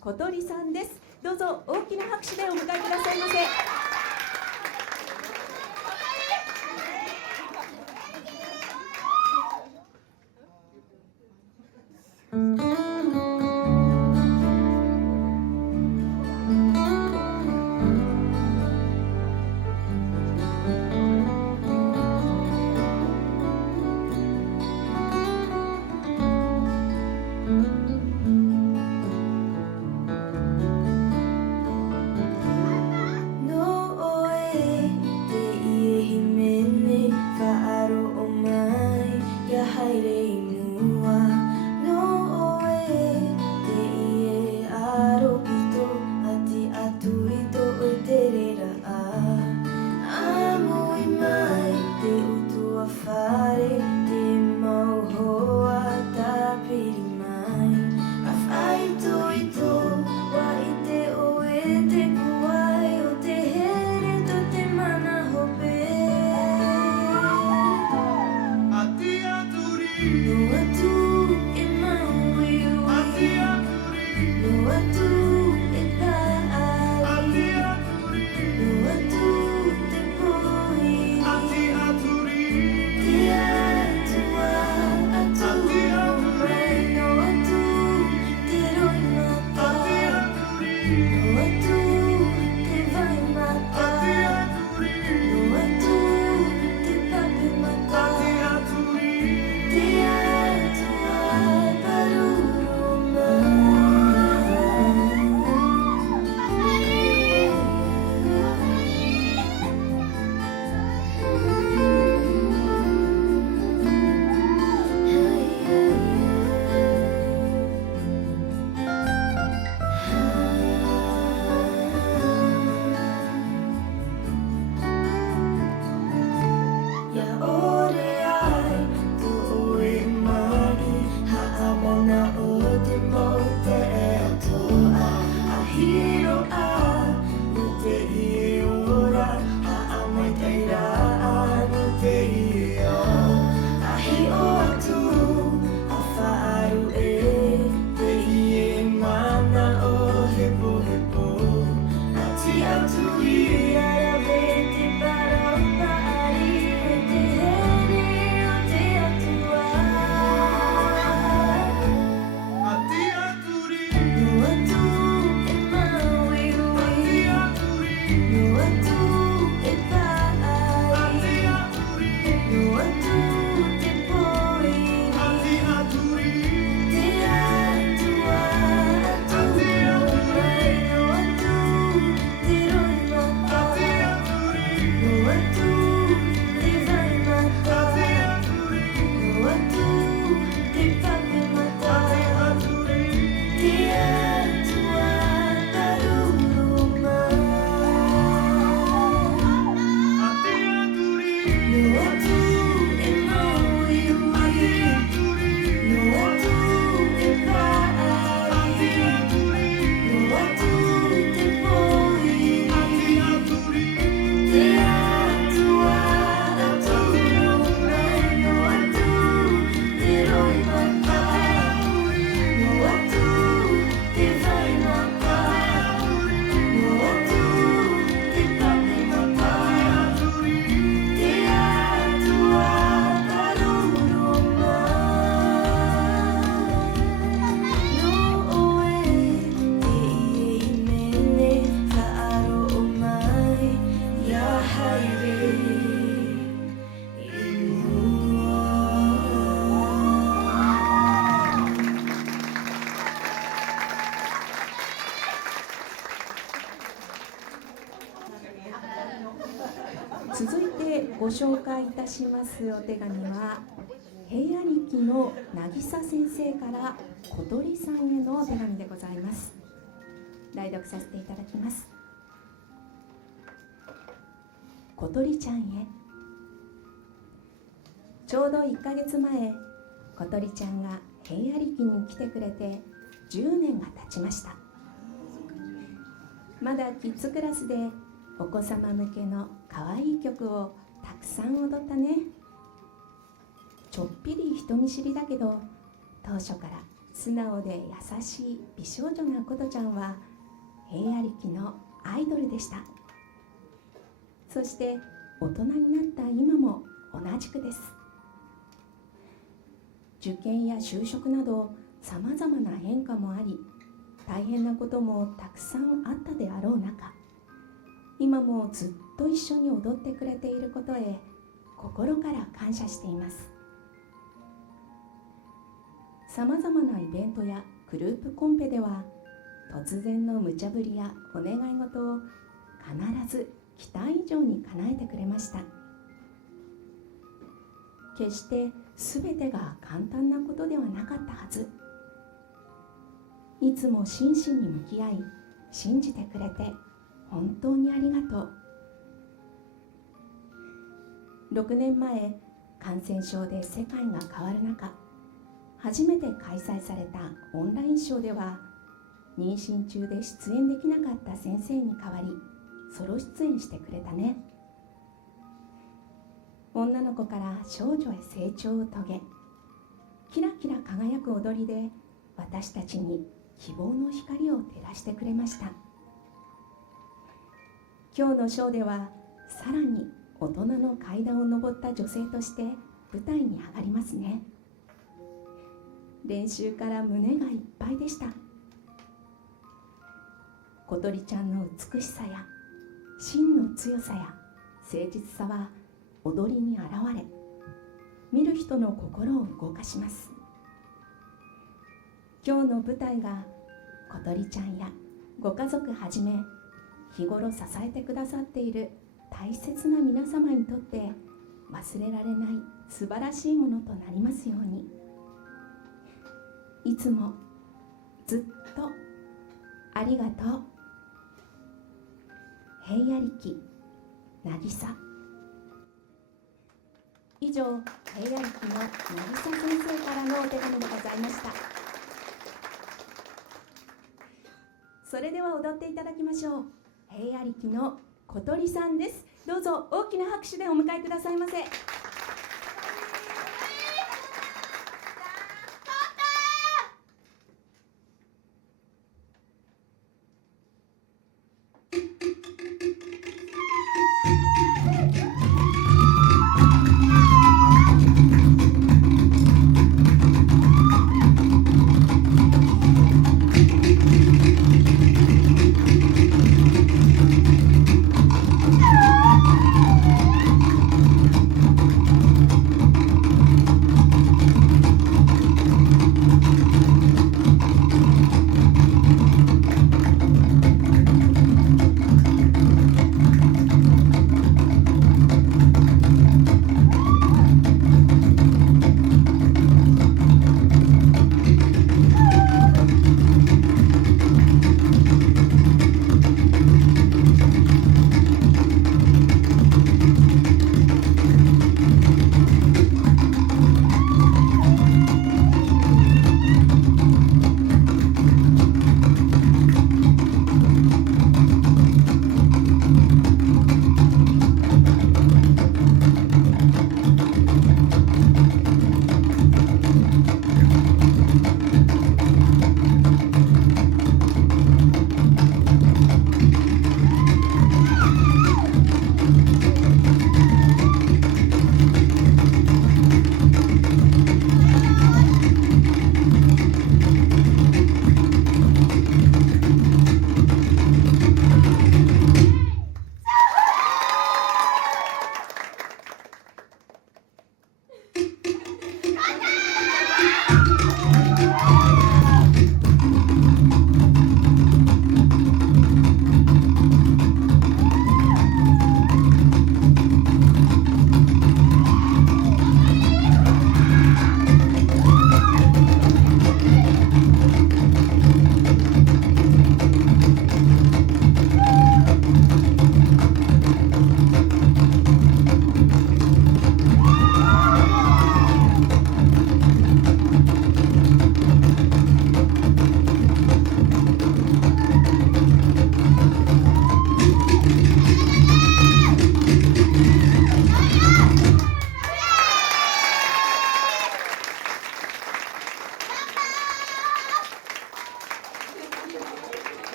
小鳥さんです。どうぞ大きな拍手でお迎えくださいませ。続いてご紹介いたしますお手紙は、平安力の渚先生から小鳥さんへのお手紙でございます。代読させていただきます。小鳥ちゃんへ。ちょうど1ヶ月前、小鳥ちゃんが平安力に来てくれて10年が経ちました。まだキッズクラスでお子様向けの可愛い曲をたくさん踊ったね。ちょっぴり人見知りだけど、当初から素直で優しい美少女なことちゃんは平野力のアイドルでした。そして大人になった今も同じくです。受験や就職などさまざまな変化もあり、大変なこともたくさんあったであろう中、今もずっと一緒に踊ってくれていることへ心から感謝しています。さまざまなイベントやグループコンペでは突然の無茶ぶりやお願い事を必ず期待以上に叶えてくれました。決して全てが簡単なことではなかったはず。いつも真摯に向き合い信じてくれて本当にありがとう。6年前、感染症で世界が変わる中、初めて開催されたオンラインショーでは、妊娠中で出演できなかった先生に代わりソロ出演してくれたね。女の子から少女へ成長を遂げ、キラキラ輝く踊りで私たちに希望の光を照らしてくれました。今日のショーではさらに大人の階段を上った女性として舞台に上がりますね。練習から胸がいっぱいでした。小鳥ちゃんの美しさや芯の強さや誠実さは踊りに現れ、見る人の心を動かします。今日の舞台が小鳥ちゃんやご家族はじめ日頃支えてくださっている大切な皆様にとって忘れられない素晴らしいものとなりますように。いつもずっとありがとう。平野力渚。以上、平野力の渚先生からのお手紙でございました。それでは踊っていただきましょう。平野力の小鳥さんです。どうぞ大きな拍手でお迎えくださいませ。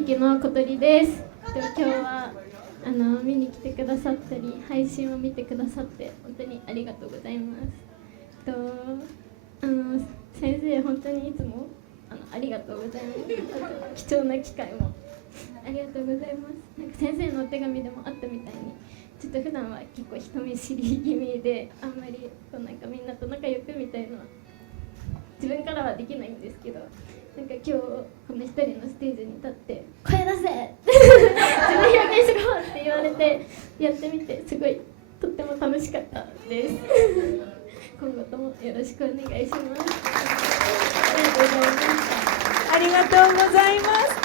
力の小鳥です。今日は見に来てくださったり配信を見てくださって本当にありがとうございます。先生本当にいつもありがとうございます。あと貴重な機会もありがとうございます。なんか先生のお手紙でもあったみたいにちょっと普段は結構人見知り気味であんまりなんかみんなと仲良くみたいな自分からはできないんですけど、なんか今日この一人のステージに立って声出せ自分表現しろって言われてやってみてすごいとっても楽しかったです今後ともよろしくお願いします。ありがとうございました。ありがとうございます。